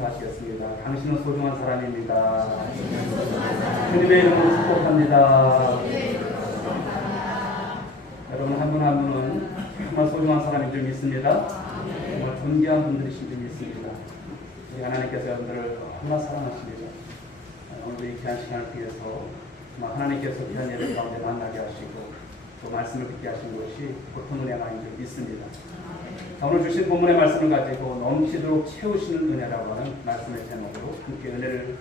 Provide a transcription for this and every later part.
인사하시겠습니다. 당신은 소중한 사람입니다. 주님의 이름으로 축복합니다. 여러분 한 분 한 분은 정말 소중한 사람인 줄 믿습니다. 정말 존귀한 분들이신 줄 믿습니다. 우리 하나님께서 여러분들을 너무나 사랑하십니다. 오늘도 이 귀한 시간을 통해서 정말 하나님께서 귀한 예배 가운데 만나게 하시고 또 말씀을 듣게 하신 것이 보통 은혜가 아닌 줄 믿습니다. 오늘 주신 본문의 말씀을 가지고 넘치도록 채우시는 은혜라고 하는 말씀의 제목으로 함께 은혜를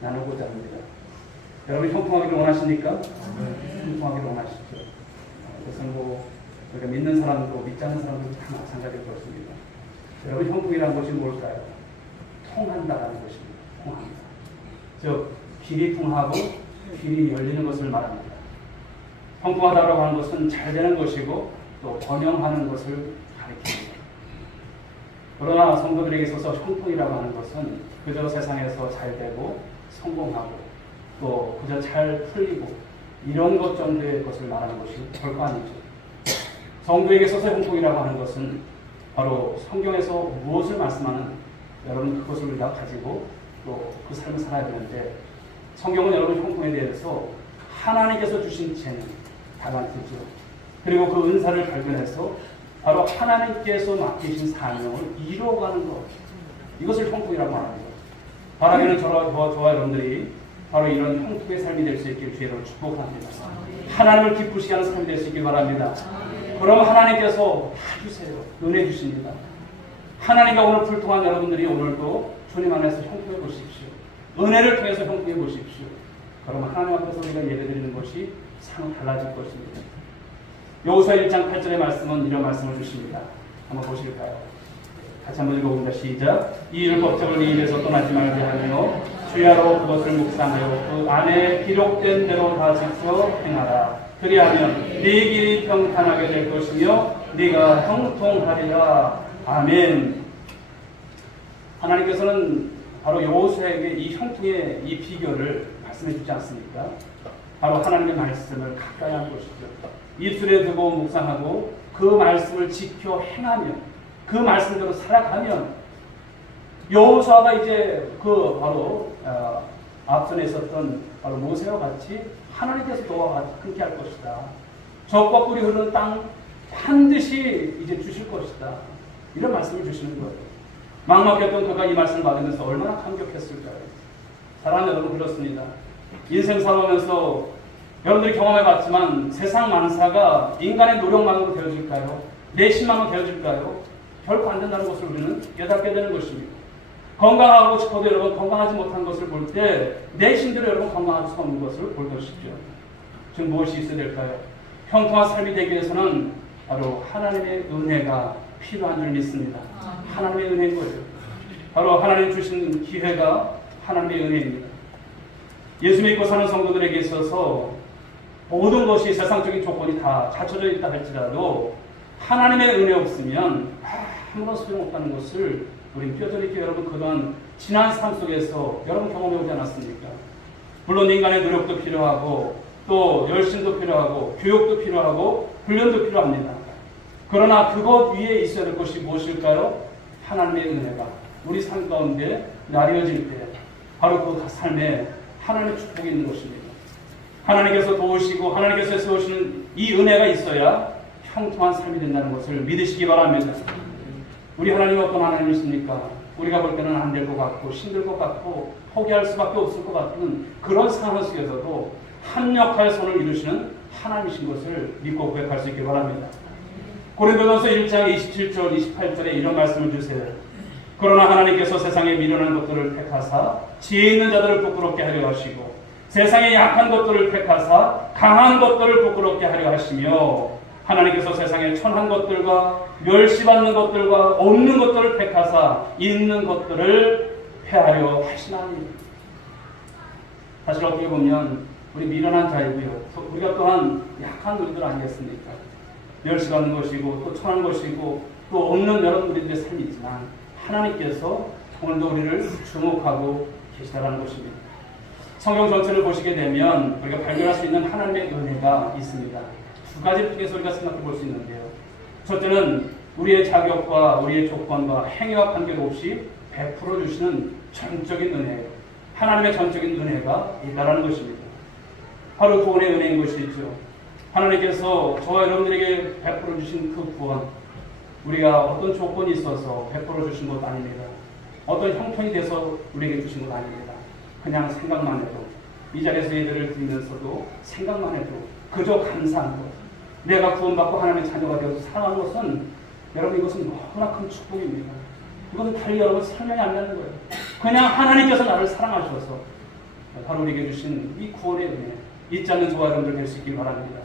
나누고자 합니다. 여러분 형통하기를 원하십니까? 형통하기를 원하시죠. 그것은 우리가 믿는 사람도 믿지 않는 사람도 다 마찬가지일 것입니다. 여러분 형통이라는 것이 뭘까요? 통한다라는 것입니다. 통합니다. 즉 길이 통하고 길이 열리는 것을 말합니다. 형통하다라고 하는 것은 잘 되는 것이고 또 번영하는 것을 가리킵니다. 그러나 성도들에게 있어서 형통이라고 하는 것은 그저 세상에서 잘 되고 성공하고 또 그저 잘 풀리고 이런 것 정도의 것을 말하는 것이 결코 아니죠. 성도에게 있어서 형통이라고 하는 것은 바로 성경에서 무엇을 말씀하는 여러분 그것을 우리가 가지고 또 그 삶을 살아야 되는데 성경은 여러분 형통에 대해서 하나님께서 주신 재능, 달란트죠. 그리고 그 은사를 발견해서 바로 하나님께서 맡기신 사명을 이루어가는 것, 이것을 형통이라고 말합니다. 바라기는 저와 여러분들이 바로 이런 형통의 삶이 될 수 있길 주의로 축복합니다. 하나님을 기쁘시게 하는 삶이 될 수 있길 바랍니다. 그럼 하나님께서 다 주세요. 은혜 주십니다. 하나님과 오늘 불통한 여러분들이 오늘도 주님 안에서 형통해 보십시오. 은혜를 통해서 형통해 보십시오. 그럼 하나님 앞에서 우리가 예배드리는 것이 상 달라질 것입니다. 여호수아 1장 8절의 말씀은 이런 말씀을 주십니다. 한번 보실까요? 같이 한번 읽어봅니다. 시작. 이 율법책을 네 입에서 떠나지 말게 하며 주야로 그것을 묵상하여 그 안에 기록된 대로 다 지켜 행하라. 그리하면 네 길이 평탄하게 될 것이며 네가 형통하리라. 아멘. 하나님께서는 바로 여호수아에게 이 형통의 이 비결을 말씀해 주지 않습니까? 바로 하나님의 말씀을 가까이 하는 것이죠. 입술에 두고 묵상하고 그 말씀을 지켜 행하면 그 말씀대로 살아가면 여호수아가 이제 그 바로 앞선에 있었던 바로 모세와 같이 하나님께서 너와 함께 할 것이다. 적과 꿀이 흐르는 땅 반드시 이제 주실 것이다. 이런 말씀을 주시는 거예요. 막막했던 그가 이 말씀을 받으면서 얼마나 감격했을까요? 사랑하는 여러분 그렇습니다. 인생 살아오면서 여러분들이 경험해봤지만 세상 만사가 인간의 노력만으로 되어질까요? 내 힘만으로 되어질까요? 결코 안 된다는 것을 우리는 깨닫게 되는 것입니다. 건강하고 싶어도 여러분 건강하지 못한 것을 볼 때 내 힘대로 여러분 건강할 수 없는 것을 볼 것이죠. 지금 무엇이 있어야 될까요? 형통한 삶이 되기 위해서는 바로 하나님의 은혜가 필요한 줄 믿습니다. 하나님의 은혜인 거예요. 바로 하나님 주신 기회가 하나님의 은혜입니다. 예수 믿고 사는 성도들에게 있어서 모든 것이 세상적인 조건이 다 갖춰져 있다 할지라도 하나님의 은혜 없으면 아무런 소용없다는 것을 우리 뼈저리 있게 여러분 그동안 지난 삶 속에서 여러분 경험해 오지 않았습니까? 물론 인간의 노력도 필요하고 또 열심도 필요하고 교육도 필요하고 훈련도 필요합니다. 그러나 그것 위에 있어야 될 것이 무엇일까요? 하나님의 은혜가 우리 삶 가운데 나뉘어질 때 바로 그 삶에 하나님의 축복이 있는 것입니다. 하나님께서 도우시고 하나님께서 세우시는 이 은혜가 있어야 형통한 삶이 된다는 것을 믿으시기 바랍니다. 우리 하나님은 어떤 하나님이십니까? 우리가 볼 때는 안 될 것 같고 힘들 것 같고 포기할 수밖에 없을 것 같은 그런 상황 속에서도 합력할 손을 이루시는 하나님이신 것을 믿고 고백할 수 있기 바랍니다. 고린도전서 1장 27절 28절에 이런 말씀을 주세요. 그러나 하나님께서 세상에 미련한 것들을 택하사 지혜 있는 자들을 부끄럽게 하려 하시고 세상에 약한 것들을 택하사 강한 것들을 부끄럽게 하려 하시며 하나님께서 세상에 천한 것들과 멸시받는 것들과 없는 것들을 택하사 있는 것들을 폐하려 하시나니. 사실 어떻게 보면 우리 미련한 자이고요. 우리가 또한 약한 우리들 아니겠습니까? 멸시받는 것이고 또 천한 것이고 또 없는 여러 우리들의 삶이지만 하나님께서 오늘도 우리를 주목하고 계시다는 것입니다. 성경 전체를 보시게 되면 우리가 발견할 수 있는 하나님의 은혜가 있습니다. 두 가지를 통해서 우리가 생각해 볼 수 있는데요. 첫째는 우리의 자격과 우리의 조건과 행위와 관계없이 베풀어 주시는 전적인 은혜, 하나님의 전적인 은혜가 있다라는 것입니다. 바로 구원의 은혜인 것이죠. 하나님께서 저와 여러분들에게 베풀어 주신 그 구원, 우리가 어떤 조건이 있어서 베풀어 주신 것 아닙니다. 어떤 형편이 돼서 우리에게 주신 것 아닙니다. 그냥 생각만 해도, 이 자리에서 예배를 드리면서도 생각만 해도 그저 감사한 것, 내가 구원받고 하나님의 자녀가 되어서 살아가는 것은, 여러분, 이것은 너무나 큰 축복입니다. 이것은 달리 여러분 설명이 안 되는 거예요. 그냥 하나님께서 나를 사랑하셔서 바로 우리에게 주신 이 구원의 은혜, 잊지 않는 저와 여러분들 될 수 있길 바랍니다.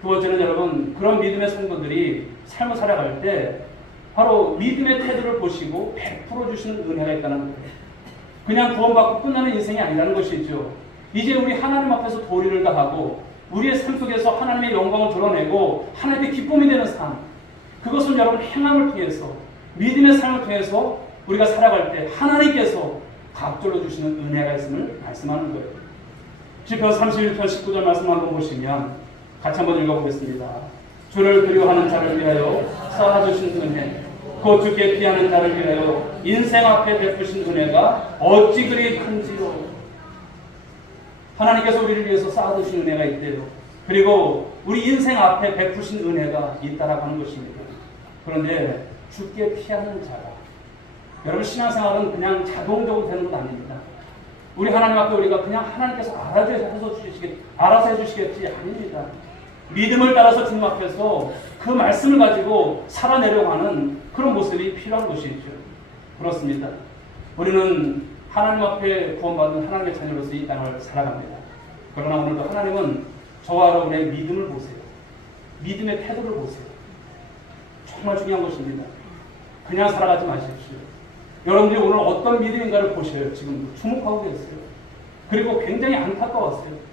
두 번째는 여러분, 그런 믿음의 성도들이 삶을 살아갈 때 바로 믿음의 태도를 보시고 베풀어 주시는 은혜가 있다는 거예요. 그냥 구원받고 끝나는 인생이 아니라는 것이죠. 이제 우리 하나님 앞에서 도리를 다하고 우리의 삶 속에서 하나님의 영광을 드러내고 하나님의 기쁨이 되는 삶, 그것은 여러분 행함을 통해서, 믿음의 삶을 통해서 우리가 살아갈 때 하나님께서 갑절로 주시는 은혜가 있음을 말씀하는 거예요. 시편 31편 19절 말씀 한번 보시면 같이 한번 읽어보겠습니다. 주를 그리워하는 자를 위하여 쌓아주신 은혜, 곧 주께 피하는 자를 위하여 인생 앞에 베푸신 은혜가 어찌 그리 큰지요. 하나님께서 우리를 위해서 쌓아두신 은혜가 있대요. 그리고 우리 인생 앞에 베푸신 은혜가 있다라고 하는 것입니다. 그런데 주께 피하는 자가, 여러분, 신앙생활은 그냥 자동적으로 되는 것 아닙니다. 우리 하나님 앞에 우리가 그냥 하나님께서 알아서 해주시겠지 아닙니다. 믿음을 따라서 주님 앞에서 그 말씀을 가지고 살아내려고 하는 그런 모습이 필요한 것이죠. 그렇습니다. 우리는 하나님 앞에 구원받은 하나님의 자녀로서 이 땅을 살아갑니다. 그러나 오늘도 하나님은 저와 여러분의 믿음을 보세요. 믿음의 태도를 보세요. 정말 중요한 것입니다. 그냥 살아가지 마십시오. 여러분들이 오늘 어떤 믿음인가를 보셔요. 지금 주목하고 계세요. 그리고 굉장히 안타까웠어요.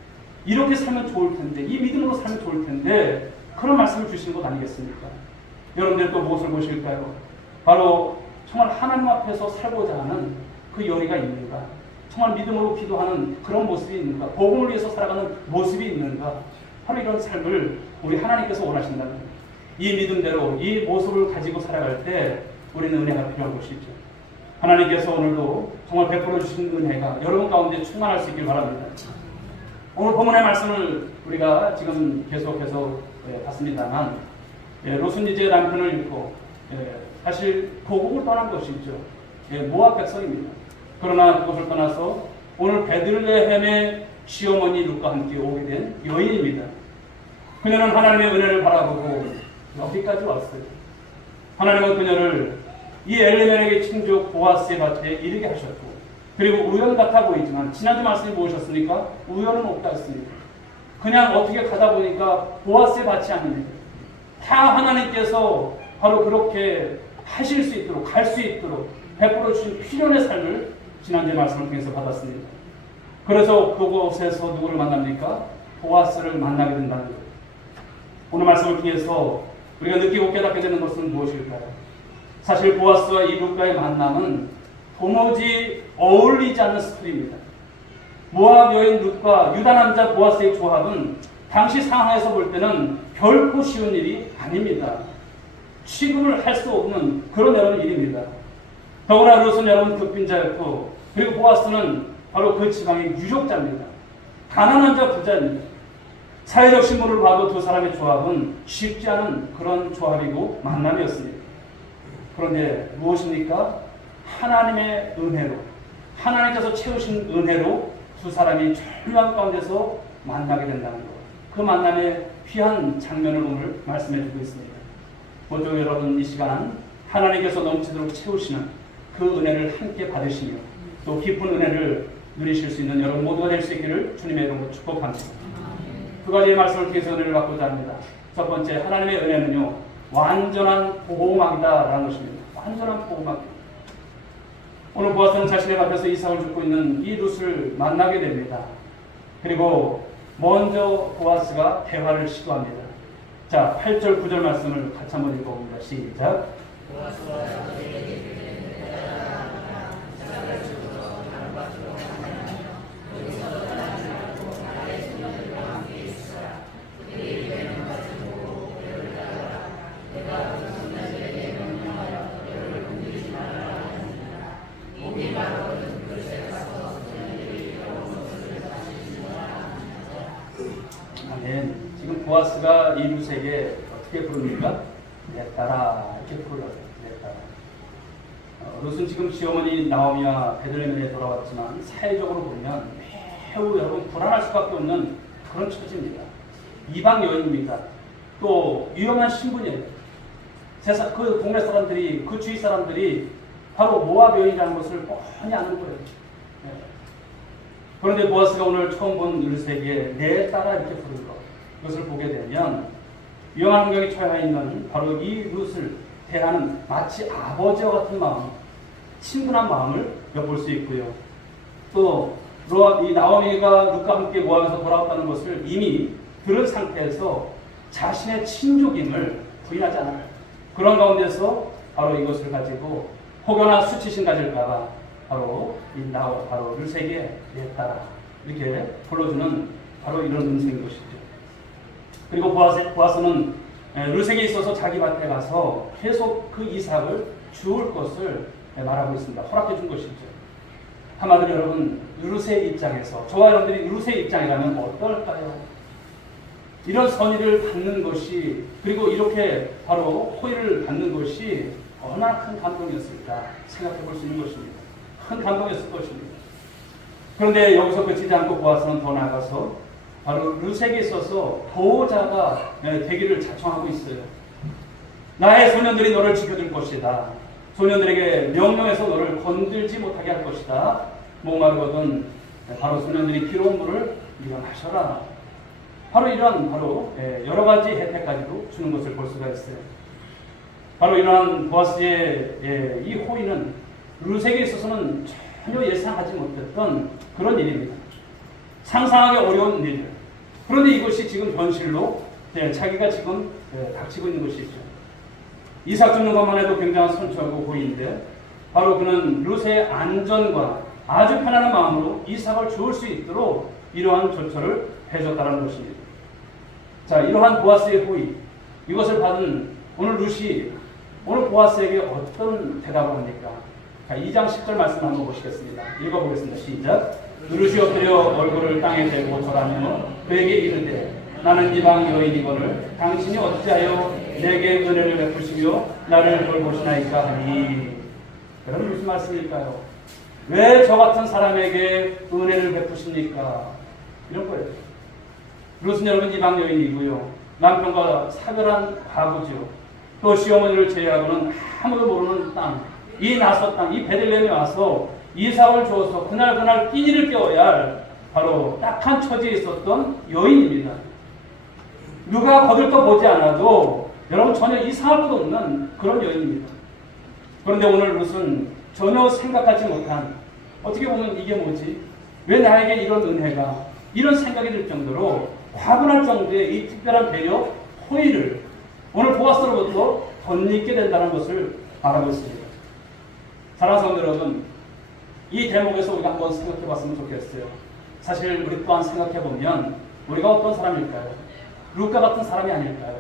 이렇게 살면 좋을 텐데, 이 믿음으로 살면 좋을 텐데, 그런 말씀을 주시는 것 아니겠습니까? 여러분들 또 무엇을 보실까요? 바로 정말 하나님 앞에서 살고자 하는 그 용의가 있는가? 정말 믿음으로 기도하는 그런 모습이 있는가? 복음을 위해서 살아가는 모습이 있는가? 바로 이런 삶을 우리 하나님께서 원하신다는 거예요. 이 믿음대로 이 모습을 가지고 살아갈 때 우리는 은혜가 필요한 것이죠. 하나님께서 오늘도 정말 베풀어 주신 은혜가 여러분 가운데 충만할 수 있길 바랍니다. 오늘 본문의 말씀을 우리가 지금 계속해서 봤습니다만, 롯은 남편을 잃고 사실 고국을 떠난 것이죠. 모압 백성입니다. 그러나 그것을 떠나서 오늘 베들레헴의 시어머니 룻과 함께 오게 된 여인입니다. 그녀는 하나님의 은혜를 바라보고 여기까지 왔어요. 하나님은 그녀를 이 엘리멜렉의 친족 보아스의 밭에 이르게 하셨고, 그리고 우연 같아 보이지만 지난주 말씀이 무엇이었습니까? 우연은 없다 했습니다. 그냥 어떻게 가다 보니까 보아스의 밭이 아닙니다. 다 하나님께서 바로 그렇게 하실 수 있도록, 갈 수 있도록 베풀어 주신 필연의 삶을 지난주 말씀을 통해서 받았습니다. 그래서 그곳에서 누구를 만납니까? 보아스를 만나게 된다는 거예요. 오늘 말씀을 통해서 우리가 느끼고 깨닫게 되는 것은 무엇일까요? 사실 보아스와 이 룻과의 만남은 도무지 어울리지 않는 스토리입니다. 모압 여인 룻과 유다 남자 보아스의 조합은 당시 상황에서 볼 때는 결코 쉬운 일이 아닙니다. 취급을 할 수 없는 그런 여러분 일입니다. 더구나 룻은 여러분 극빈자였고, 그리고 보아스는 바로 그 지방의 유족자입니다. 가난한 자 부자입니다. 사회적 신분을 봐도 두 사람의 조합은 쉽지 않은 그런 조합이고 만남이었습니다. 그런데 무엇입니까? 하나님의 은혜로, 하나님께서 채우신 은혜로 두 사람이 절묘한 가운데서 만나게 된다는 것, 그 만남의 귀한 장면을 오늘 말씀해 주고 있습니다. 모두 여러분 이 시간 하나님께서 넘치도록 채우시는 그 은혜를 함께 받으시며 또 깊은 은혜를 누리실 수 있는 여러분 모두가 될 수 있기를 주님의 이름으로 축복합니다. 두 가지의 말씀을 통해서 은혜를 받고자 합니다. 첫 번째, 하나님의 은혜는요, 완전한 보호막이다라는 것입니다. 완전한 보호막. 오늘 보아스는 자신의 밭에서 이삭을 줍고 있는 이 룻을 만나게 됩니다. 그리고 먼저 보아스가 대화를 시도합니다. 자, 8절 9절 말씀을 같이 한번 읽어봅니다. 시작. 보아스가 이 룻에게 어떻게 부릅니까? 내 딸아 이렇게 불러요. 내 딸아. 룻은 지금 시어머니 나오미와 베들레헴에 돌아왔지만 사회적으로 보면 매우 여러분 불안할 수밖에 없는 그런 처지입니다. 이방 여인입니다. 또 위험한 신분이에요. 세상 그 동네 사람들이 그 주위 사람들이 바로 모압 여인이라는 것을 뻔히 아는 거예요. 네. 그런데 보아스가 오늘 처음 본 룻에게 내 딸아 이렇게 부른 것, 이것을 보게 되면 위험한 환경에 처해 있는 바로 이 룻을 대하는 마치 아버지와 같은 마음, 친근한 마음을 엿볼 수 있고요. 또 이 나오미가 룻과 함께 모압에서 돌아왔다는 것을 이미 들은 상태에서 자신의 친족임을 부인하지 않아요. 그런 가운데서 바로 이것을 가지고 혹여나 수치심 가질까봐 바로 바로 룻에게 내 딸아 이렇게 불러주는 바로 이런 음성인 것이죠. 그리고 보아스는 룻에게 있어서 자기 밭에 가서 계속 그 이삭을 주울 것을 말하고 있습니다. 허락해 준 것이죠. 한마디로 여러분 룻의 입장에서 저와 여러분들이 룻의 입장이라면 어떨까요? 이런 선의를 받는 것이 그리고 이렇게 바로 호의를 받는 것이 얼마나 큰 감동이었을까 생각해 볼 수 있는 것입니다. 큰 감동이었을 것입니다. 그런데 여기서 그치지 않고 보아스는 더 나아가서 바로 룻에게 있어서 보호자가 되기를 자청하고 있어요. 나의 소년들이 너를 지켜줄 것이다. 소년들에게 명령해서 너를 건들지 못하게 할 것이다. 목마르거든 바로 소년들이 비로운 물을 네가 마셔라. 바로 이러한 바로 여러 가지 혜택까지도 주는 것을 볼 수가 있어요. 바로 이러한 보아스의 이 호의는 룻에게 있어서는 전혀 예상하지 못했던 그런 일입니다. 상상하기 어려운 일들. 그런데 이것이 지금 현실로 자기가 지금 닥치고 있는 것이죠. 이삭 죽는 것만 해도 굉장한 선처하고 호의인데 바로 그는 룻의 안전과 아주 편안한 마음으로 이삭을 주울 수 있도록 이러한 조처를 해줬다는 것입니다. 자, 이러한 보아스의 호의, 이것을 받은 오늘 룻이 오늘 보아스에게 어떤 대답을 합니까? 자, 2장 10절 말씀 한번 보시겠습니다. 읽어보겠습니다. 시작. 룻이 엎드려 얼굴을 땅에 대고 절하며 그에게 이르되 나는 이방 여인이거늘 당신이 어찌하여 내게 은혜를 베푸시며 나를 돌보시나이까 하니. 여러분 무슨 말씀일까요? 왜 저 같은 사람에게 은혜를 베푸십니까? 이런 거예요. 룻은 여러분 이방 여인이고요. 남편과 사별한 과부죠. 또 시어머니를 제외하고는 아무도 모르는 땅, 이 나서 땅, 이 베들레헴에 와서 이삭을 주어서 그날 끼니를 때워야 할 바로 딱한 처지에 있었던 여인입니다. 누가 거들떠 보지 않아도 여러분 전혀 이상할 것도 없는 그런 여인입니다. 그런데 오늘 룻은 전혀 생각하지 못한, 어떻게 보면 이게 뭐지? 왜 나에게 이런 은혜가, 이런 생각이 들 정도로 과분할 정도의 이 특별한 배려, 호의를 오늘 보아스로부터 덧입게 된다는 것을 말하고 있습니다. 사랑하는 성도 여러분, 이 대목에서 우리가 한번 생각해 봤으면 좋겠어요. 사실 우리 또한 생각해 보면 우리가 어떤 사람일까요? 룻과 같은 사람이 아닐까요?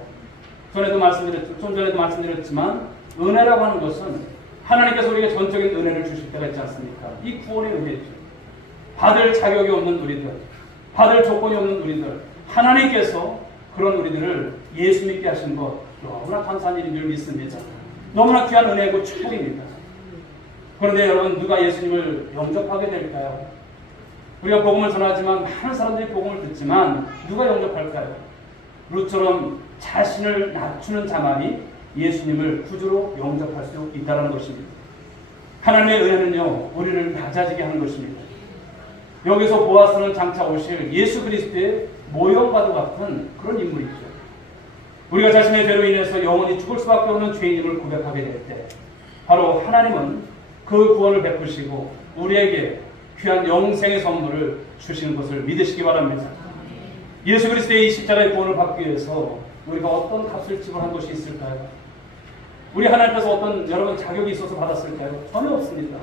좀 전에도 말씀드렸지만 은혜라고 하는 것은 하나님께서 우리에게 전적인 은혜를 주실 때가 있지 않습니까? 이 구원의 은혜죠. 받을 자격이 없는 우리들, 받을 조건이 없는 우리들, 하나님께서 그런 우리들을 예수 믿게 하신 것 너무나 감사한 일인 줄 믿습니다. 너무나 귀한 은혜고 축복입니다. 그런데 여러분 누가 예수님을 영접하게 될까요? 우리가 복음을 전하지만 많은 사람들이 복음을 듣지만 누가 영접할까요? 룻처럼 자신을 낮추는 자만이 예수님을 구주로 영접할 수 있다는 것입니다. 하나님의 은혜는요 우리를 낮아지게 하는 것입니다. 여기서 보아스는 장차 오실 예수 그리스도의 모형과도 같은 그런 인물이죠. 우리가 자신의 죄로 인해서 영원히 죽을 수밖에 없는 죄인임을 고백하게 될 때 바로 하나님은 그 구원을 베푸시고 우리에게 귀한 영생의 선물을 주시는 것을 믿으시기 바랍니다. 예수 그리스도의 이 십자가의 구원을 받기 위해서 우리가 어떤 값을 지불한 것이 있을까요? 우리 하나님께서 어떤 여러분 자격이 있어서 받았을까요? 전혀 없습니다.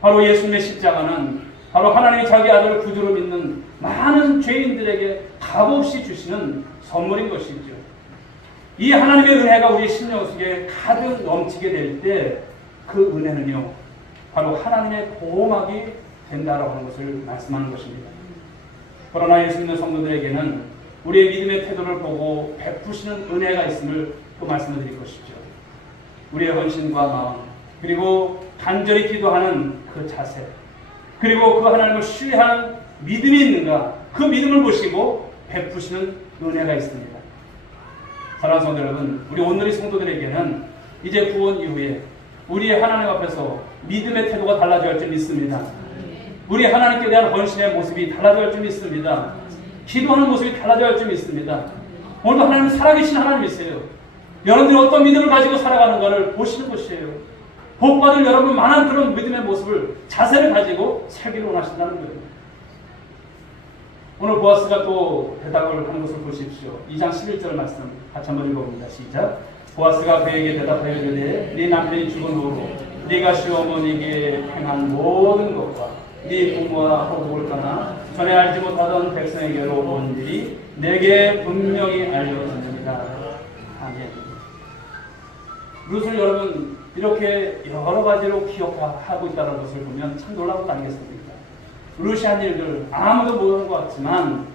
바로 예수님의 십자가는 바로 하나님이 자기 아들을 구주로 믿는 많은 죄인들에게 값없이 주시는 선물인 것이죠. 이 하나님의 은혜가 우리의 심령 속에 가득 넘치게 될 때 그 은혜는요 바로 하나님의 보호막이 된다라고 하는 것을 말씀하는 것입니다. 그러나 예수 믿는 성도들에게는 우리의 믿음의 태도를 보고 베푸시는 은혜가 있음을 또 말씀을 드릴 것이죠. 우리의 헌신과 마음, 그리고 간절히 기도하는 그 자세, 그리고 그 하나님을 신뢰하는 믿음이 있는가, 그 믿음을 보시고 베푸시는 은혜가 있습니다. 사랑하는 성도 여러분, 우리 오늘의 성도들에게는 이제 구원 이후에 우리의 하나님 앞에서 믿음의 태도가 달라져야 할 줄 믿습니다. 우리 하나님께 대한 헌신의 모습이 달라져야 할 줄 믿습니다. 기도하는 모습이 달라져야 할 줄 믿습니다. 오늘도 하나님은 살아계신 하나님이세요. 여러분들이 어떤 믿음을 가지고 살아가는가를 보시는 것이에요. 복받을 여러분만한 그런 믿음의 모습을, 자세를 가지고 살기를 원하신다는 거예요. 오늘 보아스가 또 대답을 하는 것을 보십시오. 2장 11절 말씀 같이 한번 읽어봅니다. 시작. 보아스가 그에게 대답하여 이르되 네 남편이 죽은 후로 네가 시어머니에게 행한 모든 것과 네 부모와 호국을 떠나 전에 알지 못하던 백성에게로 온 일이 내게 분명히 알려졌느니라. 아멘. 룻을 여러분 이렇게 여러 가지로 기억하고 있다는 것을 보면 참 놀라운 거 아니겠습니까? 룻이 한 일들 아무도 모르는 것 같지만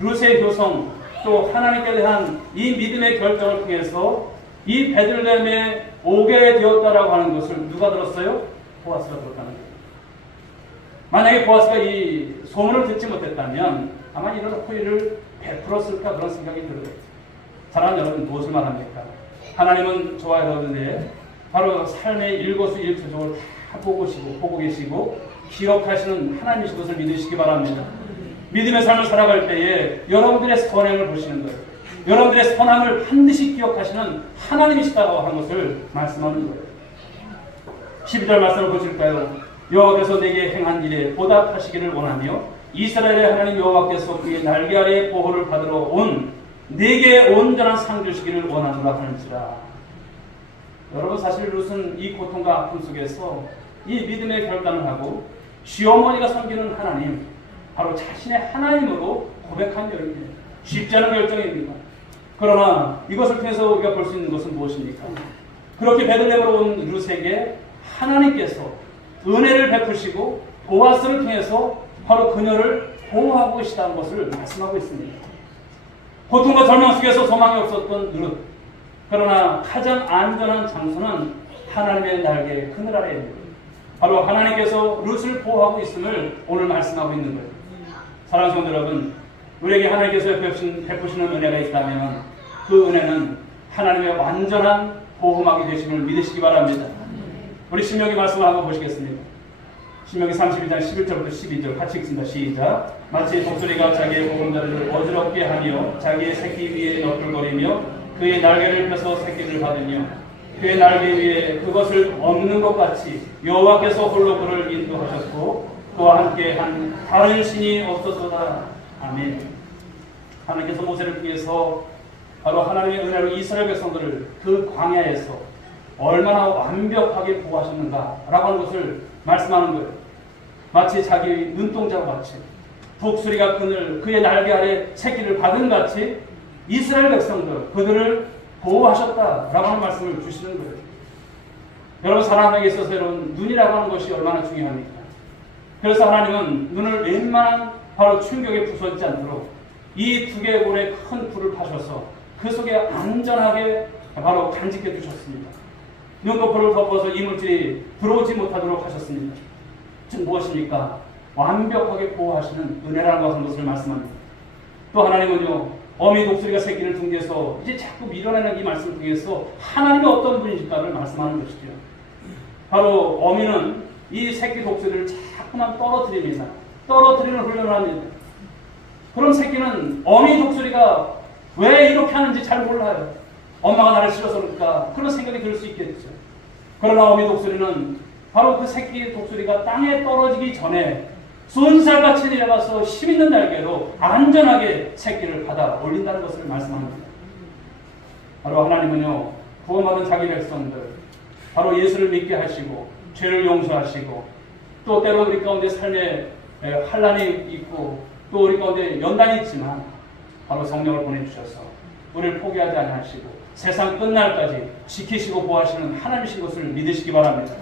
룻의 교성, 또 하나님께 대한 이 믿음의 결정을 통해서 이 베들레헴에 오게 되었다라고 하는 것을 누가 들었어요? 보아스가 들었다는 거예요. 만약에 보아스가 이 소문을 듣지 못했다면 아마 이런 호의를 베풀었을까 그런 생각이 들어요. 사랑하는 여러분, 무엇을 말합니까? 하나님은 저와 여러분의 바로 삶의 일거수일투족을 다 보고 계시고 기억하시는 하나님이신 것을 믿으시기 바랍니다. 믿음의 삶을 살아갈 때에 여러분들의 선행을 보시는 거예요. 여러분들의 선함을 반드시 기억하시는 하나님이시다고 하는 것을 말씀하는 거예요. 12절 말씀을 보실까요? 여호와께서 내게 행한 일에 보답하시기를 원하며 이스라엘의 하나님 여호와께서 그의 날개 아래 보호를 받으러 온 내게 온전한 상 주시기를 원하노라 하는지라. 여러분, 사실 룻은 이 고통과 아픔 속에서 이 믿음의 결단을 하고 시어머니가 섬기는 하나님, 바로 자신의 하나님으로 고백한 결정입니다. 쉽지 않은 결정입니다. 그러나 이것을 통해서 우리가 볼 수 있는 것은 무엇입니까? 그렇게 베들레헴으로 온 룻에게 하나님께서 은혜를 베푸시고 보아스를 통해서 바로 그녀를 보호하고 계시다는 것을 말씀하고 있습니다. 고통과 절망 속에서 소망이 없었던 룻, 그러나 가장 안전한 장소는 하나님의 날개 그늘 아래입니다. 바로 하나님께서 룻을 보호하고 있음을 오늘 말씀하고 있는 거예요. 사랑하는 성도 여러분, 우리에게 하나님께서 베푸시는 은혜가 있다면 그 은혜는 하나님의 완전한 보호막이 되심을 믿으시기 바랍니다. 우리 신명기 말씀을 한번 보시겠습니다. 신명기 32장 11절부터 12절 같이 읽습니다. 시작. 마치 독수리가 자기의 보금자리를 어지럽게 하며 자기의 새끼 위에 너풀거리며 그의 날개를 펴서 새끼를 받으며 그의 날개 위에 그것을 엎는 것 같이 여호와께서 홀로 그를 인도하셨고 그와 함께 한 다른 신이 없었도다. 아멘. 하나님께서 모세를 통해서 바로 하나님의 은혜로 이스라엘 백성들을 그 광야에서 얼마나 완벽하게 보호하셨는가라고 하는 것을 말씀하는 거예요. 마치 자기 눈동자와 같이 독수리가 그의 날개 아래 새끼를 받은 같이 이스라엘 백성들 그들을 보호하셨다라고 하는 말씀을 주시는 거예요. 여러분, 사람에게 있어서 여러분 눈이라고 하는 것이 얼마나 중요합니까? 그래서 하나님은 눈을 웬만한 바로 충격에 부서지지 않도록 이 두 개의 볼에 큰 불을 파셔서 그 속에 안전하게 바로 간직해 두셨습니다. 눈꺼풀을 덮어서 이물질이 들어오지 못하도록 하셨습니다. 즉 무엇입니까? 완벽하게 보호하시는 은혜라는 것을 말씀합니다. 또 하나님은요, 어미 독수리가 새끼를 둥지에서 이제 자꾸 밀어내는 이 말씀을 통해서 하나님이 어떤 분이실까를 말씀하는 것이죠. 바로 어미는 이 새끼 독수리를 자꾸만 떨어뜨립니다. 떨어뜨리는 훈련을 합니다. 그럼 새끼는 어미 독수리가 왜 이렇게 하는지 잘 몰라요. 엄마가 나를 싫어서 그럴까? 그런 생각이 들 수 있겠죠. 그러나 어미 독수리는 바로 그 새끼 독수리가 땅에 떨어지기 전에 쏜살같이 내려가서 힘있는 날개로 안전하게 새끼를 받아 올린다는 것을 말씀합니다. 바로 하나님은요, 구원받은 자기 백성들, 바로 예수를 믿게 하시고 죄를 용서하시고 또 때로 우리 가운데 삶에 환난이 있고 또 우리 가운데 연단이 있지만 바로 성령을 보내주셔서 우리를 포기하지 않으시고 세상 끝날까지 지키시고 보호하시는 하나님이신 것을 믿으시기 바랍니다.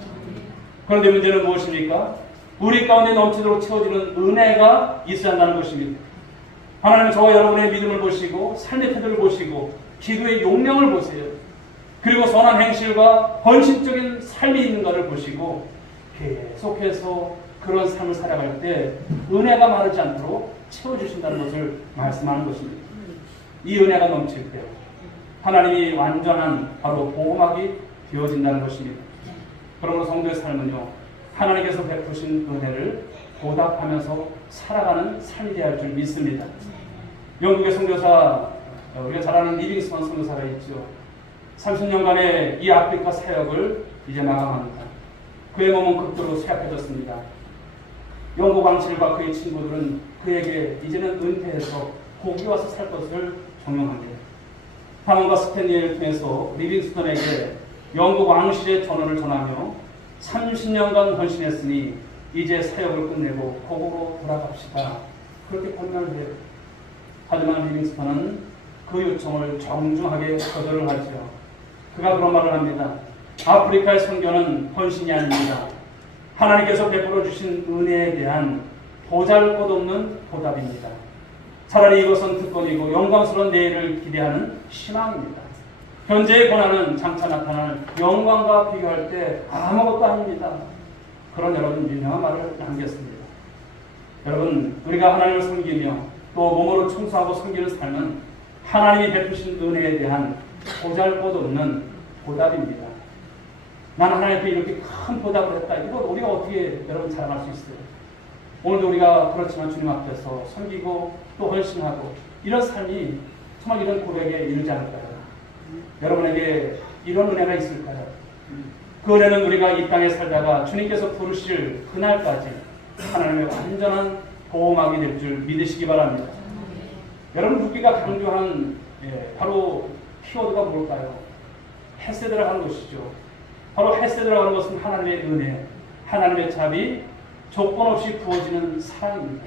그런데 문제는 무엇입니까? 우리 가운데 넘치도록 채워지는 은혜가 있어야 한다는 것입니다. 하나님은 저와 여러분의 믿음을 보시고 삶의 태도를 보시고 기도의 용량을 보세요. 그리고 선한 행실과 헌신적인 삶이 있는가를 보시고 계속해서 그런 삶을 살아갈 때 은혜가 마르지 않도록 채워주신다는 것을 말씀하는 것입니다. 이 은혜가 넘칠 때 하나님이 완전한 바로 보호막이 되어진다는 것입니다. 그러므로 성도의 삶은요, 하나님께서 베푸신 은혜를 보답하면서 살아가는 삶이 되어야 할 줄 믿습니다. 영국의 선교사, 우리가 잘 아는 리빙스턴 선교사가 있죠. 30년간의 이 아프리카 사역을 이제 마감합니다. 그의 몸은 극도로 쇠약해졌습니다. 영국 왕실과 그의 친구들은 그에게 이제는 은퇴해서 고기 와서 살 것을 종용합니다. 하몬과 스탠리를 통해서 리빙스턴에게 영국 왕실의 전원을 전하며 30년간 헌신했으니 이제 사역을 끝내고 고국으로 돌아갑시다. 그렇게 권면을 해요. 하지만 리빙스턴은 그 요청을 정중하게 거절을 하죠. 그가 그런 말을 합니다. 아프리카의 선교는 헌신이 아닙니다. 하나님께서 베풀어 주신 은혜에 대한 보잘것없는 보답입니다. 차라리 이것은 특권이고 영광스러운 내일을 기대하는 희망입니다. 현재의 고난은 장차 나타날 영광과 비교할 때 아무것도 아닙니다. 그런 여러분 유명한 말을 남겼습니다. 여러분, 우리가 하나님을 섬기며 또 몸으로 충성하고 섬기는 삶은 하나님이 베푸신 은혜에 대한 보잘것없는 보답입니다. 나는 하나님께 이렇게 큰 보답을 했다. 이거 우리가 어떻게 여러분 자랑할 수 있어요? 오늘도 우리가 그렇지만 주님 앞에서 섬기고 또 헌신하고 이런 삶이 정말 이런 고백에 이르지 않을까요? 여러분에게 이런 은혜가 있을까요? 그 은혜는 우리가 이 땅에 살다가 주님께서 부르실 그날까지 하나님의 완전한 보호막이 될 줄 믿으시기 바랍니다. 여러분, 룻기가 강조한 바로 키워드가 뭘까요? 헤세드를 하는 것이죠. 바로 헤세드라고 하는 것은 하나님의 은혜, 하나님의 자비, 조건 없이 부어지는 사랑입니다.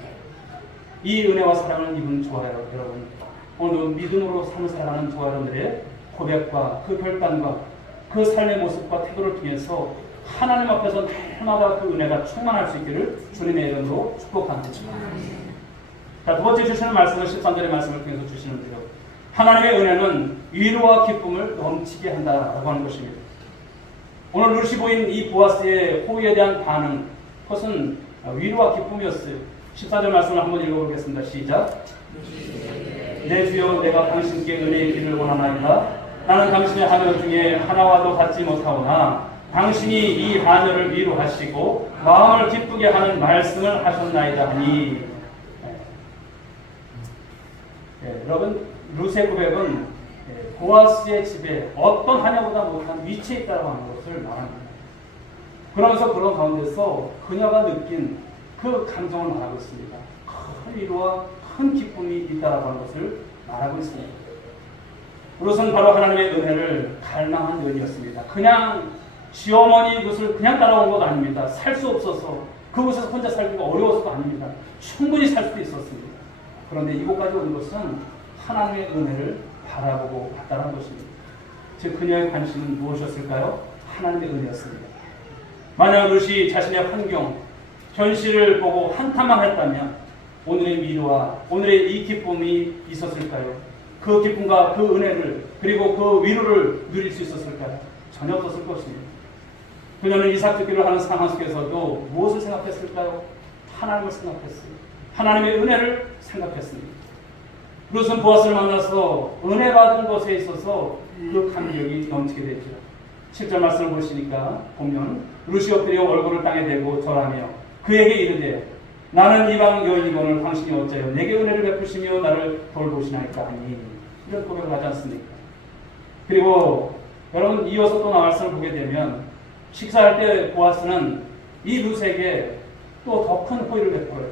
이 은혜와 사랑을 입은 좋아요, 여러분. 오늘 믿음으로 삶을 살아가는 좋아 여러분들의 고백과 그 결단과 그 삶의 모습과 태도를 통해서 하나님 앞에서 날마다 그 은혜가 충만할 수 있기를 주님의 이름으로 축복합니다. 자, 두 번째 주시는 말씀은 13절의 말씀을 통해서 주시는데요. 하나님의 은혜는 위로와 기쁨을 넘치게 한다라고 하는 것입니다. 오늘 룻이 보인 이 보아스의 호의에 대한 반응, 그것은 위로와 기쁨이었어요. 14절 말씀을 한번 읽어보겠습니다. 시작. 내 주여, 내가 당신께 은혜의 길을 원하나이다. 나는 당신의 하늘 중에 하나와도 같지 못하오나 당신이 이 하늘을 위로하시고 마음을 기쁘게 하는 말씀을 하셨나이다 하니. 여러분, 룻의 고백은 보아스의 집에 어떤 하나보다 못한 위치에 있다고 하는 것을 말합니다. 그러면서 그런 가운데서 그녀가 느낀 그 감정을 말하고 있습니다. 큰 위로와 큰 기쁨이 있다고 하는 것을 말하고 있습니다. 룻은 바로 하나님의 은혜를 갈망한 여인이었습니다. 그냥 시어머니 룻을 그냥 따라온 것 아닙니다. 살 수 없어서 그곳에서 혼자 살기가 어려워서가 아닙니다. 충분히 살 수도 있었습니다. 그런데 이곳까지 온 것은 하나님의 은혜를 바라보고 갔다는 것입니다. 즉 그녀의 관심은 무엇이었을까요? 하나님의 은혜였습니다. 만약 룻이 자신의 환경, 현실을 보고 한탄만 했다면 오늘의 위로와 오늘의 이 기쁨이 있었을까요? 그 기쁨과 그 은혜를 그리고 그 위로를 누릴 수 있었을까요? 전혀 없었을 것입니다. 그녀는 이삭 죽기를 하는 상황 속에서도 무엇을 생각했을까요? 하나님을 생각했어요. 하나님의 은혜를 생각했습니다. 룻은 보아스를 만나서 은혜 받은 것에 있어서 그 감격이 넘치게 되죠. 7절 말씀을 보시니까 보면 룻이 엎드려 얼굴을 땅에 대고 절하며 그에게 이르되 나는 이방 여인이거늘 당신이 어찌하여 내게 은혜를 베푸시며 나를 돌보시나이까 하니. 이런 고백을 하지 않습니까? 그리고 여러분, 이어서 또 말씀을 보게 되면 식사할 때 보아스는 이 룻에게 또 더 큰 호의를 베풀어요.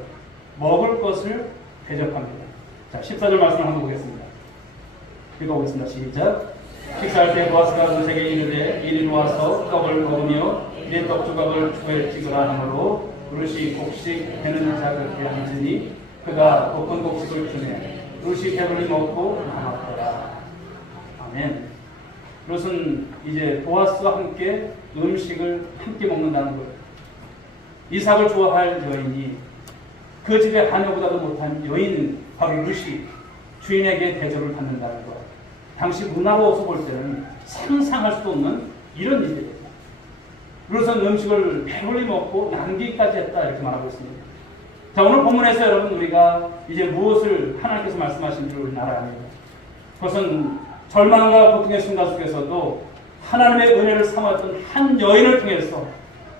먹을 것을 대접합니다. 자, 14절 말씀을 한번 보겠습니다. 읽어보겠습니다. 시작. 식사할 때 보아스가 룻에게 이르되 이리 와서 떡을 먹으며 네 떡조각을 주에 찍으라 하므로 룻이 곡식 되는 자그에 앉으니 그가 볶은 곡식을 주네. 룻이 배불리 먹고 남았더라. 아멘. 룻은 이제 보아스와 함께 음식을 함께 먹는다는 거예요. 이삭을 좋아할 여인이 그 집에 하녀보다도 못한 여인 바로 룻이 주인에게 대접을 받는다는 것. 당시 문화로서 볼 때는 상상할 수도 없는 이런 일이에요. 룻은 음식을 배불리 먹고 남기기까지 했다 이렇게 말하고 있습니다. 자, 오늘 본문에서 여러분 우리가 이제 무엇을 하나님께서 말씀하신 줄 알아야 합니다. 그것은 절망과 고통의 순간 속에서도 하나님의 은혜를 삼았던 한 여인을 통해서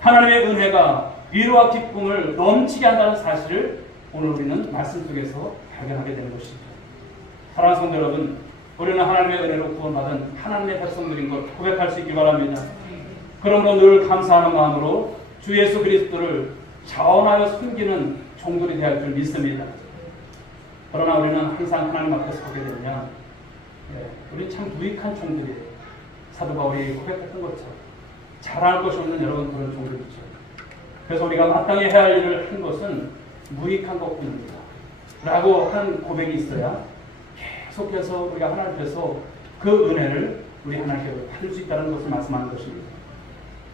하나님의 은혜가 위로와 기쁨을 넘치게 한다는 사실을 오늘 우리는 말씀 속에서 발견하게 되는 것입니다. 사랑하는 성도 여러분, 우리는 하나님의 은혜로 구원받은 하나님의 백성들인 걸 고백할 수 있기 바랍니다. 그러므로 늘 감사하는 마음으로 주 예수 그리스도를 자원하여 숨기는 종들이 되어야 할 줄 믿습니다. 그러나 우리는 항상 하나님 앞에 서게 되면 우리 참 무익한 종들이에요. 사도 바울이 고백했던 것처럼 잘할 것이 없는 여러분 그런 종들이죠. 그래서 우리가 마땅히 해야 할 일을 한 것은 무익한 것뿐입니다. 라고 하는 고백이 있어야 계속해서 우리가 하나님께서 그 은혜를 우리 하나님께 받을 수 있다는 것을 말씀하는 것입니다.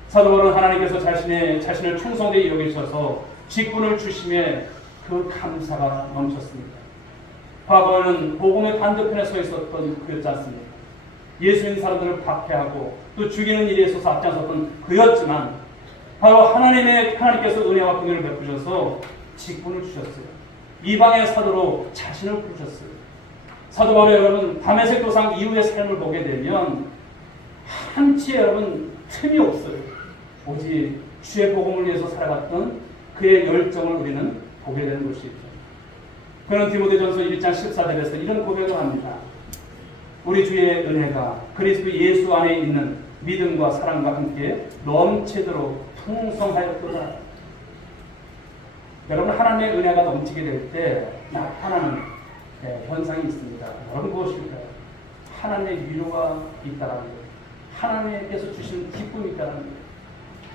사도 바울은 하나님께서 자신을 충성되게 여기셔서 직분을 주심에 그 감사가 넘쳤습니다. 과거에는 복음의 반대편에 서 있었던 그였지 않습니까? 예수 믿는 사람들을 박해하고 또 죽이는 일에 있어서 앞장섰던 그였지만 바로 하나님께서 은혜와 긍휼을 베푸셔서 직분을 주셨어요. 이방의 사도로 자신을 부르셨어요. 사도 바울의 여러분 다메섹 도상 이후의 삶을 보게 되면 한치의 여러분 틈이 없어요. 오직 주의 복음을 위해서 살아갔던 그의 열정을 우리는 보게 되는 것이죠. 그는 디모데전서 1장 14절에서 이런 고백을 합니다. 우리 주의 은혜가 그리스도 예수 안에 있는 믿음과 사랑과 함께 넘치도록 풍성하였도다. 여러분 하나님의 은혜가 넘치게 될 때 나타나는 현상이 있습니다. 여러분 무엇일까요? 하나님의 위로가 있다는 것, 하나님께서 주신 기쁨이 있다는 것.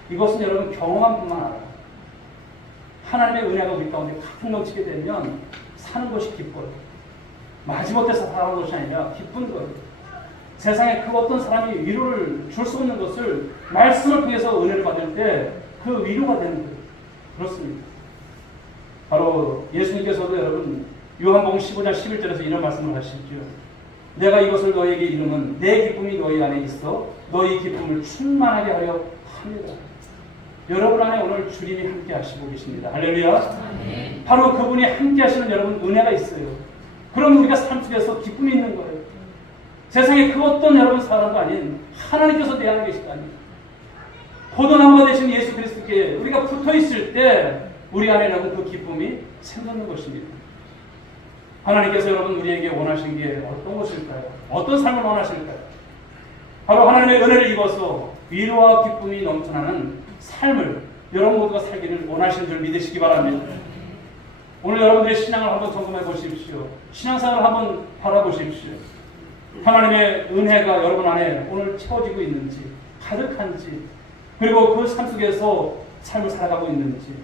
이것은 여러분 경험한 뿐만 아니라 하나님의 은혜가 우리 가운데 가득 넘치게 되면 사는 것이 기뻐요. 마지못해서 살아가는 것이 아니라 기쁜 거예요. 세상에 그 어떤 사람이 위로를 줄 수 없는 것을 말씀을 통해서 은혜를 받을 때 그 위로가 되는 거예요. 그렇습니다. 바로 예수님께서도 여러분 요한복음 15장 11절에서 이런 말씀을 하시죠. 내가 이것을 너희에게 이루면 내 기쁨이 너희 안에 있어 너희 기쁨을 충만하게 하려 합니다. 여러분 안에 오늘 주님이 함께 하시고 계십니다. 할렐루야. 바로 그분이 함께 하시는 여러분 은혜가 있어요. 그럼 우리가 삶 속에서 기쁨이 있는 거예요. 세상에 그 어떤 여러분 사람도 아닌 하나님께서 내 안에 계시다니. 포도나무가 되신 예수 그리스도께 우리가 붙어 있을 때 우리 안에 여러분 그 기쁨이 생기는 것입니다. 하나님께서 여러분 우리에게 원하신 게 어떤 것일까요? 어떤 삶을 원하실까요? 바로 하나님의 은혜를 입어서 위로와 기쁨이 넘쳐나는 삶을 여러분 모두가 살기를 원하시는 줄 믿으시기 바랍니다. 오늘 여러분들의 신앙을 한번 점검해 보십시오. 신앙생활을 한번 바라보십시오. 하나님의 은혜가 여러분 안에 오늘 채워지고 있는지, 가득한지, 그리고 그 삶 속에서 삶을 살아가고 있는지,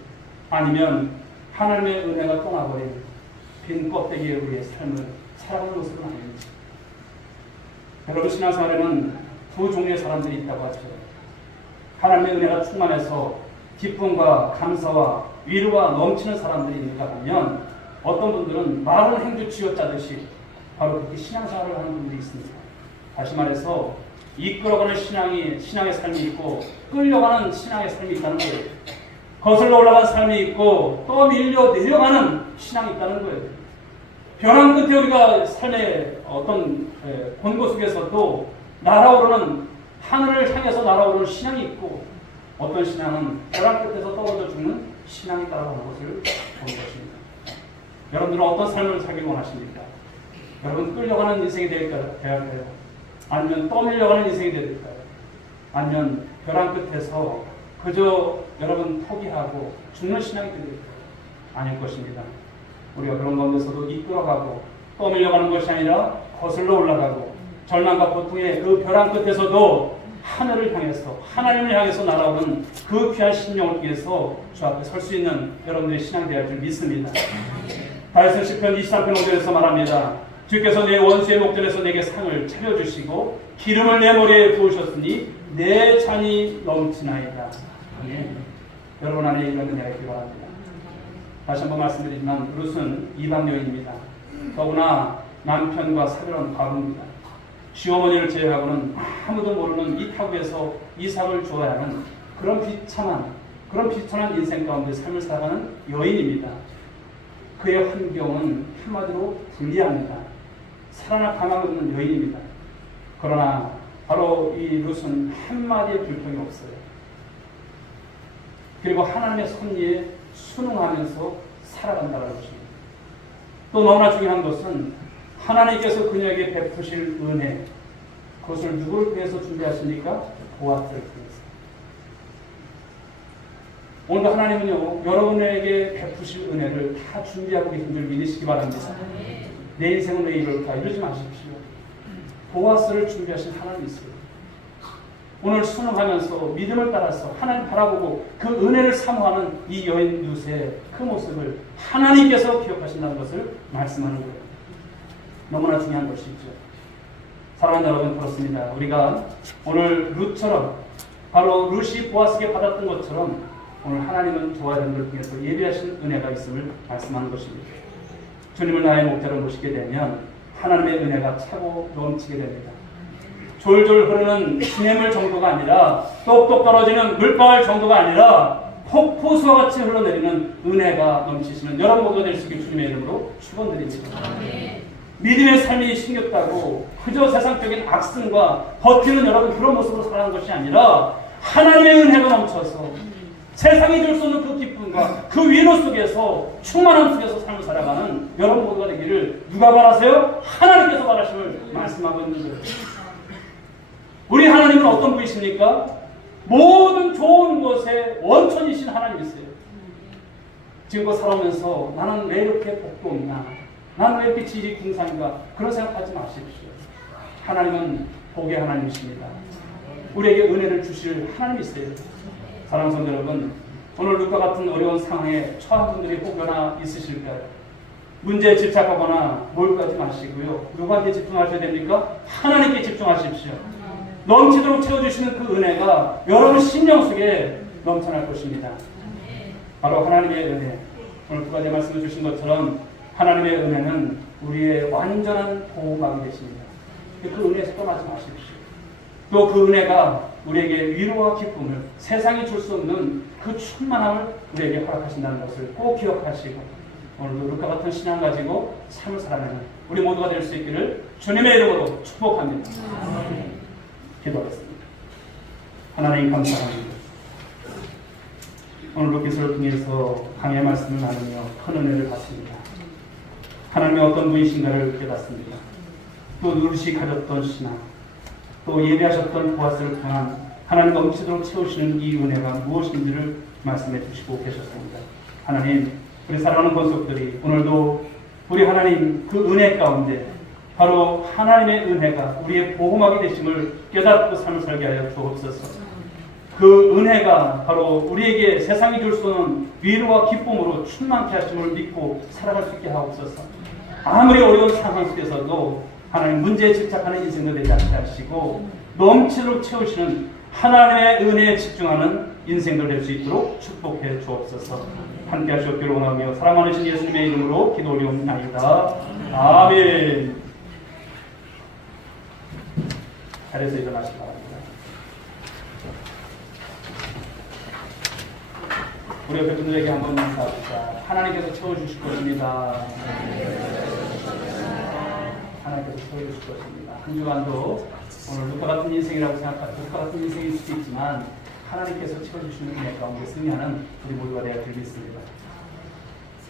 아니면 하나님의 은혜가 떠나버린 빈 껍데기에 우리의 삶을 살아가는 모습은 아닌지. 여러분 신앙생활에는 두 종류의 사람들이 있다고 하죠. 하나님의 은혜가 충만해서 기쁨과 감사와 위로가 넘치는 사람들이 있는가 하면 어떤 분들은 마른 행주 쥐어짜듯이 바로 그렇게 신앙생활을 하는 분들이 있습니다. 다시 말해서 이끌어가는 신앙의 삶이 있고 끌려가는 신앙의 삶이 있다는 거예요. 거슬러 올라간 삶이 있고 또 밀려 내려가는 신앙이 있다는 거예요. 벼랑 끝에 우리가 삶의 어떤 권고 속에서도 날아오르는 하늘을 향해서 날아오르는 신앙이 있고 어떤 신앙은 벼랑 끝에서 떨어져 죽는 신앙이 있다는 것을 보는 것입니다. 여러분들은 어떤 삶을 살기 원하십니까? 여러분 끌려가는 인생이 되어야 할까요? 아니면 떠밀려가는 인생이 될까요? 아니면 벼랑 끝에서 그저 여러분 포기하고 죽는 신앙이 될까요? 아닐 것입니다. 우리가 그런 가운데서도 이끌어가고 떠밀려가는 것이 아니라 거슬러 올라가고 절망과 고통의 그 벼랑 끝에서도 하늘을 향해서 하나님을 향해서 날아오는 그 귀한 심령을 위해서 주 앞에 설 수 있는 여러분들의 신앙이 되어야 할 줄 믿습니다. 다윗은 시편 23편 5절에서 말합니다. 주께서 내 원수의 목전에서 내게 상을 차려주시고 기름을 내 머리에 부으셨으니 내 잔이 넘치나이다. 아멘. 여러분 안에 이런 은혜가 있기 바랍니다. 다시 한번 말씀드리지만 룻은 이방 여인입니다. 더구나 남편과 사별한 과부입니다. 시어머니를 제외하고는 아무도 모르는 이 타국에서 이삭을 주어야 하는 그런 비천한 인생 가운데 삶을 살아가는 여인입니다. 그의 환경은 한마디로 불리합니다. 살아나 가망 없는 여인입니다. 그러나 바로 이 룻은 한마디의 불평이 없어요. 그리고 하나님의 섭리에 순응하면서 살아간다는 것입니다. 또 너무나 중요한 것은 하나님께서 그녀에게 베푸실 은혜, 그것을 누구를 위해서 준비하십니까? 보아스를 통해서. 오늘도 하나님은요, 여러분에게 베푸실 은혜를 다 준비하고 계신 줄 믿으시기 바랍니다. 내 인생은 왜 이럴까? 이러지 마십시오. 보아스를 준비하신 하나님이 있어요. 오늘 순응하면서 믿음을 따라서 하나님 바라보고 그 은혜를 사모하는 이 여인 룻의 그 모습을 하나님께서 기억하신다는 것을 말씀하는 거예요. 너무나 중요한 것이죠. 사랑하는 여러분, 그렇습니다. 우리가 오늘 룻처럼 바로 룻이 보아스에게 받았던 것처럼 오늘 하나님은 저와 여러분을 통해서 예비하신 은혜가 있음을 말씀하는 것입니다. 주님을 나의 목자로 모시게 되면 하나님의 은혜가 차고 넘치게 됩니다. 졸졸 흐르는 시냇물 정도가 아니라 똑똑 떨어지는 물방울 정도가 아니라 폭포수와 같이 흘러내리는 은혜가 넘치시는 여러분 모두가 될 수 있게 주님의 이름으로 축원드립니다. 믿음의 삶이 힘겹다고 그저 세상적인 악순과 버티는 여러분 그런 모습으로 살아가는 것이 아니라 하나님의 은혜가 넘쳐서 세상이 줄 수 없는 그 기쁨과 그 위로 속에서 충만함 속에서 삶을 살아가는 여러분 모두가 되기를 누가 바라세요? 하나님께서 바라심을 말씀하고 있는 거예요. 우리 하나님은 어떤 분이십니까? 모든 좋은 것에 원천이신 하나님이세요. 지금껏 살아오면서 나는 왜 이렇게 복도 없나? 나는 왜 빛이 이리 궁상인가? 그런 생각하지 마십시오. 하나님은 복의 하나님이십니다. 우리에게 은혜를 주실 하나님이세요. 사랑하는 성도 여러분, 오늘 룻과 같은 어려운 상황에 처한 분들이 혹여나 있으실까요? 문제에 집착하거나 몰두하지 마시고요. 누구한테 집중하셔야 됩니까? 하나님께 집중하십시오. 넘치도록 채워주시는 그 은혜가 여러분 심령 속에 넘쳐날 것입니다. 바로 하나님의 은혜. 오늘 두 가지 말씀을 주신 것처럼 하나님의 은혜는 우리의 완전한 보호막이 되십니다. 그 은혜에서 떠나지 마십시오. 또 그 은혜가 우리에게 위로와 기쁨을, 세상이 줄 수 없는 그 충만함을 우리에게 허락하신다는 것을 꼭 기억하시고 오늘도 룻과 같은 신앙 가지고 삶을 살아내는 우리 모두가 될 수 있기를 주님의 이름으로 축복합니다. 기도하겠습니다. 하나님 감사합니다. 오늘 룻기서를 통해서 강의 말씀을 나누며 큰 은혜를 받습니다. 하나님의 어떤 분이신가를 깨닫습니다. 또 룻이 가졌던 신앙, 또 예배하셨던 보아스를 통한 하나님 넘치도록 채우시는 이 은혜가 무엇인지를 말씀해 주시고 계셨습니다. 하나님, 우리 사랑하는 권속들이 오늘도 우리 하나님 그 은혜 가운데 바로 하나님의 은혜가 우리의 보호막이 되심을 깨닫고 삶을 살게 하여 주옵소서. 그 은혜가 바로 우리에게 세상이 줄 수 없는 위로와 기쁨으로 충만케 하심을 믿고 살아갈 수 있게 하옵소서. 아무리 어려운 상황 속에서도 하나님 문제에 집착하는 인생도 되지 않게 하시고 넘치도록 채우시는 하나님의 은혜에 집중하는 인생도 될 수 있도록 축복해 주옵소서. 함께 하시옵기를 원하며 사랑 많으신 예수님의 이름으로 기도 올리옵나이다. 아멘. 자리에서 일어나시기 바랍니다. 우리 옆에 분들에게 한번 인사합시다. 하나님께서 채워주실 것입니다. 하나님께서 채워주실 것입니다. 한 주간도 오늘 룻과 같은 인생이라고 생각하고 룻과 같은 인생일 수도 있지만 하나님께서 채워주시는 은혜 가운데 승리하는 우리 모두가 되어 드리겠습니다.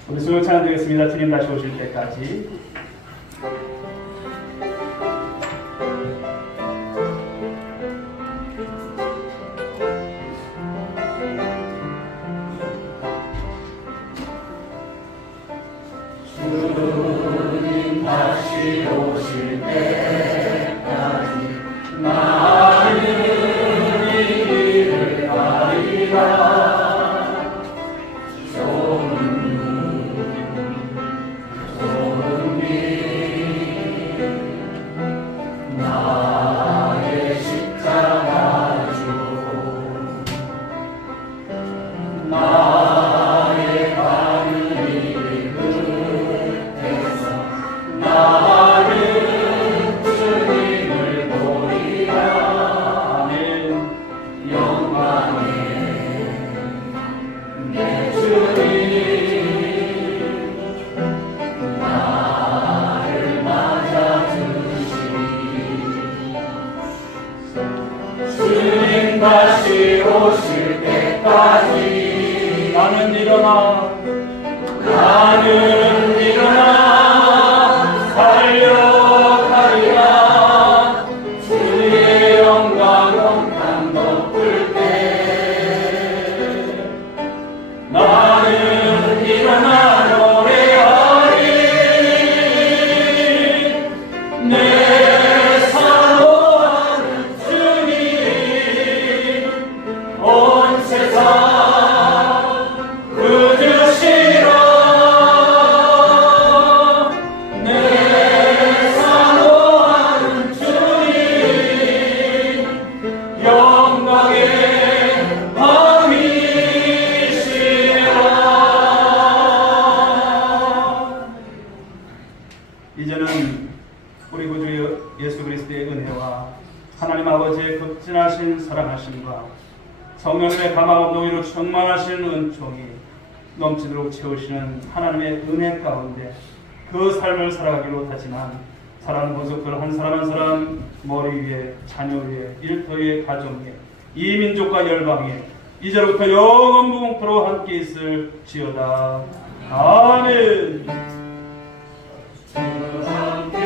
우리 수요 찬양 드리겠습니다. 주님 다시 오실 때까지. 주님 다시 오실 때까지 나는 이 길을 가리라. 좋은 길 나의 십자가 주고 나의 바늘 나는 일어나 달려가리라. 주의 영광 온땅 덮을 때 나는 일어나 노래하리. 내 사모하는 주님 온 세상 그주시라. 내 사모하는 주님 영광의 왕이시라. 이제는 우리 구주 예수 그리스도의 은혜와 하나님 아버지의 극진하신 사랑하심과 성령의 감화와 노유로 충만하신 은총이 넘치도록 채우시는 하나님의 은혜 가운데 그 삶을 살아가기로 하지만 살아가는 모습들 한 사람 한 사람 머리 위에 자녀 위에 일터 위에 가정 위에 이 민족과 열방에 이제로부터 영원 무궁토록 함께 있을지어다. 아멘. 함께